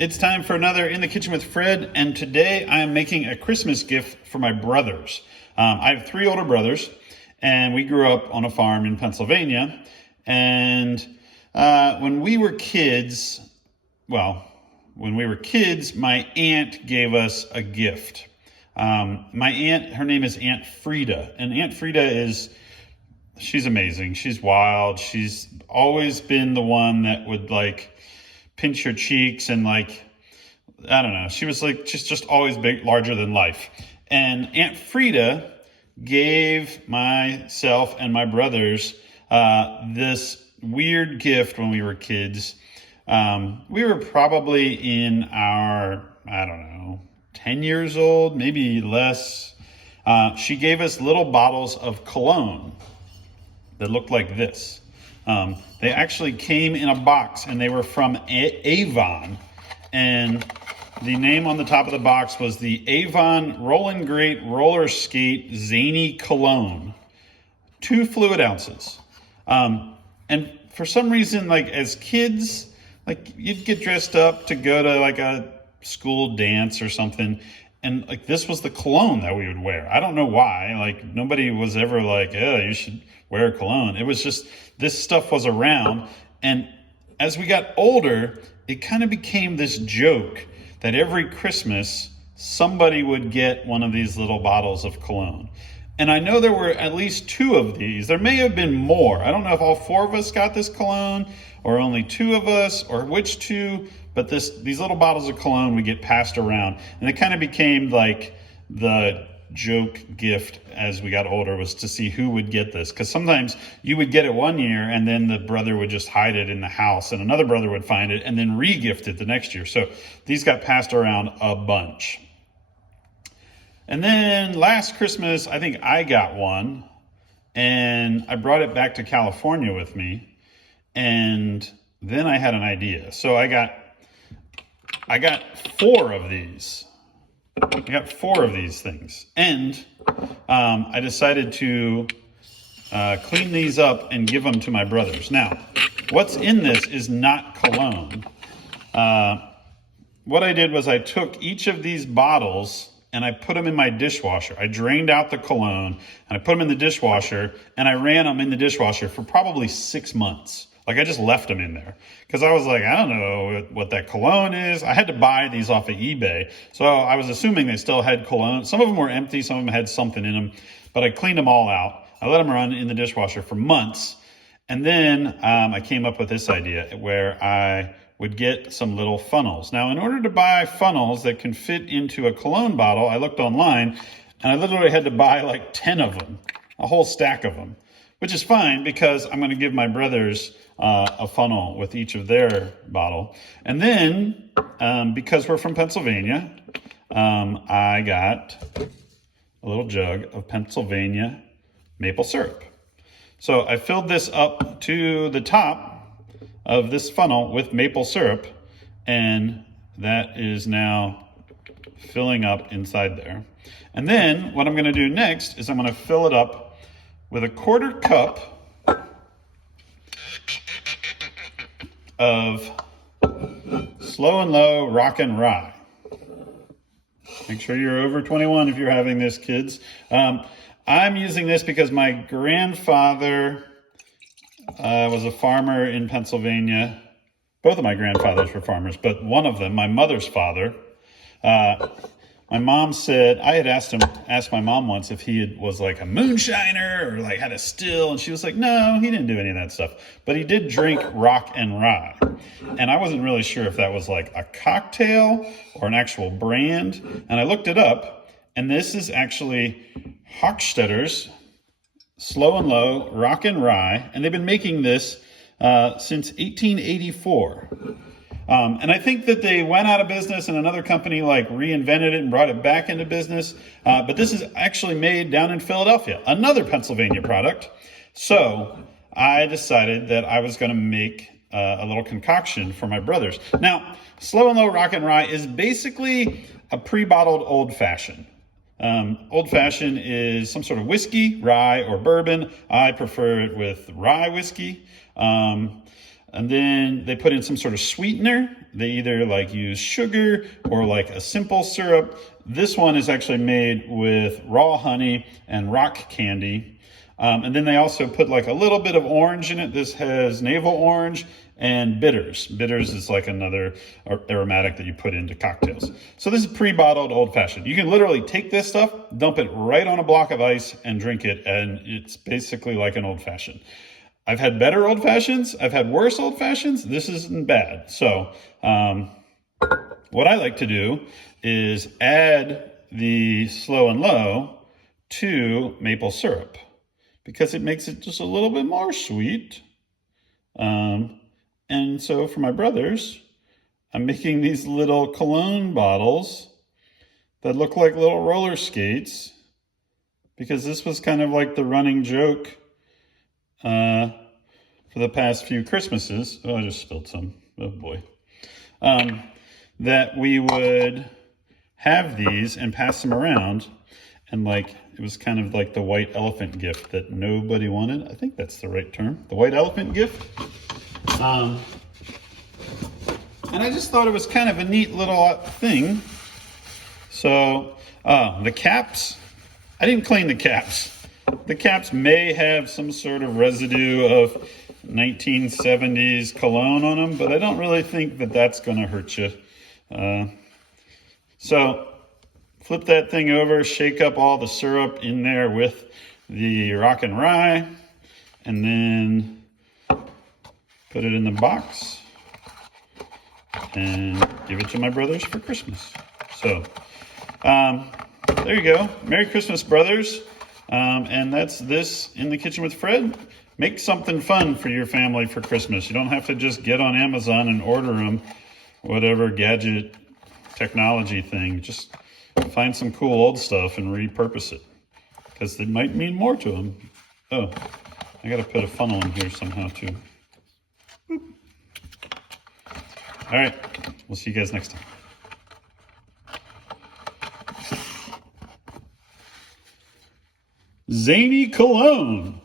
It's time for another In the Kitchen with Fred, and today I am making a Christmas gift for my brothers. I have three older brothers, and we grew up on a farm in Pennsylvania. And when we were kids, my aunt gave us a gift. My aunt, her name is Aunt Frida, and Aunt Frida she's amazing. She's wild. She's always been the one that would pinch your cheeks and I don't know. She was just always big, larger than life. And Aunt Frida gave myself and my brothers this weird gift when we were kids. We were probably in our, 10 years old, maybe less. She gave us little bottles of cologne that looked like this. They actually came in a box, and they were from Avon. And the name on the top of the box was the Avon Rollin' Great Roller Skate Zany Cologne. 2 fluid ounces. And for some reason, as kids, you'd get dressed up to go to a school dance or something. And this was the cologne that we would wear. I don't know why. Nobody was ever you should wear a cologne. It was just, this stuff was around. And as we got older, it kind of became this joke that every Christmas, somebody would get one of these little bottles of cologne. And I know there were at least 2 of these. There may have been more. I don't know if all 4 of us got this cologne or only 2 of us or which 2, but these little bottles of cologne would get passed around. And it kind of became the joke gift as we got older, was to see who would get this. Because sometimes you would get it one year and then the brother would just hide it in the house and another brother would find it and then re-gift it the next year. So these got passed around a bunch. And then last Christmas, I think I got one, and I brought it back to California with me. And then I had an idea. So I got 4 of these. I got 4 of these things. And I decided to clean these up and give them to my brothers. Now, what's in this is not cologne. What I did was I took each of these bottles and I put them in my dishwasher. I drained out the cologne and I put them in the dishwasher, and I ran them in the dishwasher for probably 6 months. I just left them in there because I was I don't know what that cologne is. I had to buy these off of eBay. So I was assuming they still had cologne. Some of them were empty. Some of them had something in them, but I cleaned them all out. I let them run in the dishwasher for months. And then I came up with this idea where I would get some little funnels. Now, in order to buy funnels that can fit into a cologne bottle, I looked online and I literally had to buy 10 of them, a whole stack of them, which is fine because I'm going to give my brothers a funnel with each of their bottle. And then, because we're from Pennsylvania, I got a little jug of Pennsylvania maple syrup. So I filled this up to the top of this funnel with maple syrup, and that is now filling up inside there. And then what I'm going to do next is I'm going to fill it up with a 1/4 cup of Slow and Low Rock and Rye. Make sure you're over 21 if you're having this, kids. I'm using this because my grandfather was a farmer in Pennsylvania. Both of my grandfathers were farmers, but one of them, my mother's father, my mom said, I had asked my mom once if he was a moonshiner or had a still, and she was like, no, he didn't do any of that stuff. But he did drink rock and rye. And I wasn't really sure if that was a cocktail or an actual brand. And I looked it up, and this is actually Hochstetter's Slow and Low Rock and Rye, and they've been making this since 1884. And I think that they went out of business and another company reinvented it and brought it back into business. But this is actually made down in Philadelphia, another Pennsylvania product. So I decided that I was going to make a little concoction for my brothers. Now, Slow and Low Rock and Rye is basically a pre-bottled old fashioned. Old fashioned is some sort of whiskey, rye, or bourbon. I prefer it with rye whiskey. And then they put in some sort of sweetener, they either like use sugar or like a simple syrup. This one is actually made with raw honey and rock candy. And then they also put like a little bit of orange in it. This has navel orange and bitters. Bitters is like another aromatic that you put into cocktails. So this is pre-bottled old fashioned. You can literally take this stuff, dump it right on a block of ice and drink it. And it's basically like an old fashioned. I've had better old fashions. I've had worse old fashions. This isn't bad. So what I like to do is add the slow and low to maple syrup because it makes it just a little bit more sweet. And so for my brothers, I'm making these little cologne bottles that look like little roller skates because this was kind of like the running joke for the past few Christmases. Oh, I just spilled some. Oh boy. That we would have these and pass them around, and like it was kind of like the white elephant gift that nobody wanted. I think that's the right term. The white elephant gift. And I just thought it was kind of a neat little thing. So the caps, I didn't clean the caps. The caps may have some sort of residue of 1970s cologne on them, but I don't really think that that's going to hurt you. So flip that thing over, shake up all the syrup in there with the rock and rye, and then put it in the box and give it to my brothers for Christmas. So there you go. Merry Christmas, brothers. And that's this in the Kitchen with Fred. Make something fun for your family for Christmas. You don't have to just get on Amazon and order them, whatever gadget technology thing. Just find some cool old stuff and repurpose it because they might mean more to them. Oh, I got to put a funnel in here somehow too. Boop. All right, we'll see you guys next time. Zany Cologne.